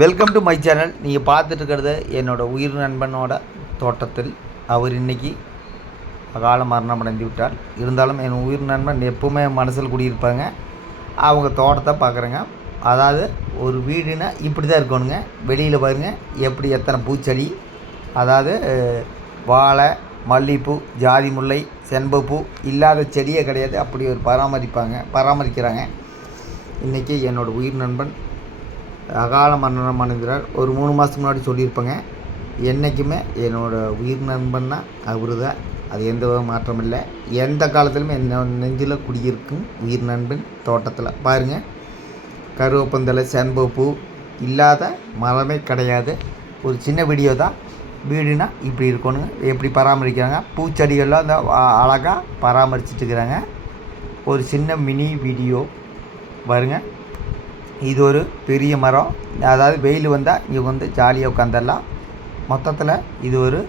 Welcome to my channel நீங்கள் பார்த்துட்டு இருக்கிறது என்னோடய உயிர் நண்பனோட தோட்டத்தில். அவர் இன்றைக்கி அகால மரணம் அடைந்து விட்டார். இருந்தாலும் என் உயிர் நண்பன் எப்பவுமே மனசில் குடியிருப்பாங்க. அவங்க தோட்டத்தை பார்க்குறேங்க. அதாவது ஒரு வீடுனா இப்படி தான் இருக்கணுங்க. வெளியில் பாருங்க எப்படி எத்தனை பூச்செடி. அதாவது வாழை மல்லிகைப்பூ ஜாதி முல்லை செண்பப்பூ இல்லாத செடியே கிடையாது. அப்படி ஒரு பராமரிப்பாங்க பராமரிக்கிறாங்க. இன்றைக்கி என்னோடய உயிர் நண்பன் அகால மரணம் அடைந்தார் ஒரு மூணு மாதத்துக்கு முன்னாடி சொல்லியிருப்பேங்க. என்றைக்குமே என்னோடய உயிர் நண்பன்னா அவரு தான் அது எந்த வித மாற்றம் இல்லை. எந்த காலத்திலுமே என்ன நெஞ்சில் குடியிருக்கும் உயிர் நண்பன் தோட்டத்தில். பாருங்கள் கருவேப்பந்தலை செண்பகப்பூ இல்லாத மரமே கிடையாது. ஒரு சின்ன வீடியோ தான். வீடுனா இப்படி இருக்கணுங்க. எப்படி பராமரிக்கிறாங்க? பூச்செடிகள்லாம் அந்த அழகாக பராமரிச்சுட்டு இருக்கிறாங்க. ஒரு சின்ன மினி வீடியோ. வருங்க இது ஒரு பெரிய மரம். அதாவது வெயில் வந்தால் இங்கே வந்து ஜாலியாக உட்காந்துடலாம் மொத்தத்தில் இது ஒரு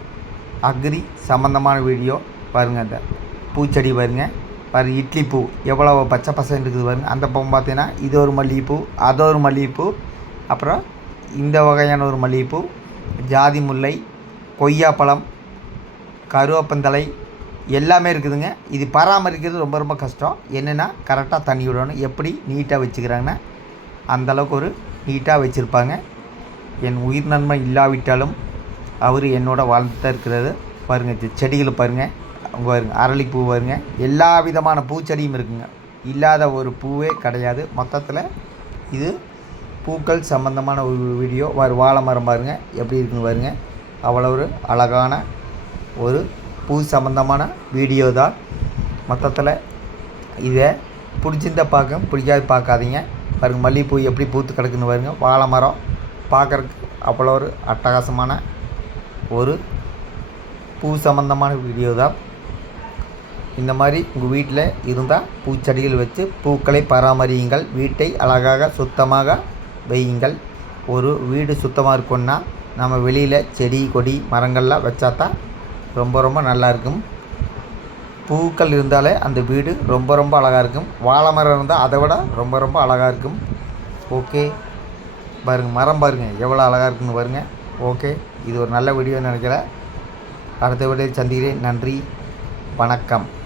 அக்ரி சம்மந்தமான வீடியோ பாருங்கள் அந்த பூச்செடி பாருங்கள் பாரு இட்லி பூ. எவ்வளோ பச்சை பசங்க இருக்குது பாருங்க. அந்த பக்கம் பார்த்தீங்கன்னா இது ஒரு மல்லிகைப்பூ அது ஒரு மல்லிகைப்பூ. அப்புறம் இந்த வகையான ஒரு மல்லிகைப்பூ. ஜாதி முல்லை கொய்யாப்பழம் கருவேப்பந்தலை எல்லாமே இருக்குதுங்க. இது பராமரிக்கிறது ரொம்ப ரொம்ப கஷ்டம். என்னென்னா கரெக்டாக தண்ணி விடணும். எப்படி நீட்டாக வச்சுக்கிறாங்கன்னா அந்தளவுக்கு ஒரு நீட்டாக வச்சுருப்பாங்க. என் உயிர் நன்மை இல்லாவிட்டாலும் அவர் என்னோட வாழ்ந்து தான் இருக்கிறது பாருங்கள் செடிகளை பாருங்கள் அவங்க பாருங்க அரளிப்பூ பாருங்க. எல்லா விதமான பூச்செடியும் இருக்குங்க. இல்லாத ஒரு பூவே கிடையாது. மொத்தத்தில் இது பூக்கள் சம்மந்தமான ஒரு வீடியோ வரும் வாழை மரம் பாருங்க. எப்படி இருக்குன்னு பாருங்க. அவ்வளோ ஒரு அழகான ஒரு பூ சம்மந்தமான வீடியோ தான். மொத்தத்தில் இதை பிடிச்சிருந்த பார்க்க பிடிக்காது பார்க்காதீங்க. பாருங்க மல்லிகைப்பூ எப்படி பூத்து கிடக்குன்னு பாருங்க. வாழை மரம் பார்க்குறக்கு அவ்வளோ ஒரு அட்டகாசமான ஒரு பூ சம்மந்தமான வீடியோ தான். இந்த மாதிரி உங்கள் வீட்டில் இருந்தால் பூச்செடிகள் வச்சு பூக்களை பராமரியுங்கள். வீட்டை அழகாக சுத்தமாக வையுங்கள். ஒரு வீடு சுத்தமாக இருக்குன்னா நம்ம வெளியில் செடி கொடி மரங்கள்லாம் வச்சா தான் ரொம்ப ரொம்ப நல்லா இருக்கும். பூக்கள் இருந்தாலே அந்த வீடு ரொம்ப ரொம்ப அழகாக இருக்கும். வாழை மரம் இருந்தால் அதை விட ரொம்ப ரொம்ப அழகாக இருக்கும். ஓகே. பாருங்கள் மரம் பாருங்கள் எவ்வளோ அழகாக இருக்குன்னு பாருங்கள் ஓகே. இது ஒரு நல்ல வீடியோன்னு நினைக்கிறேன். அடுத்த வீடியோ சந்திக்கிறேன். நன்றி. வணக்கம்.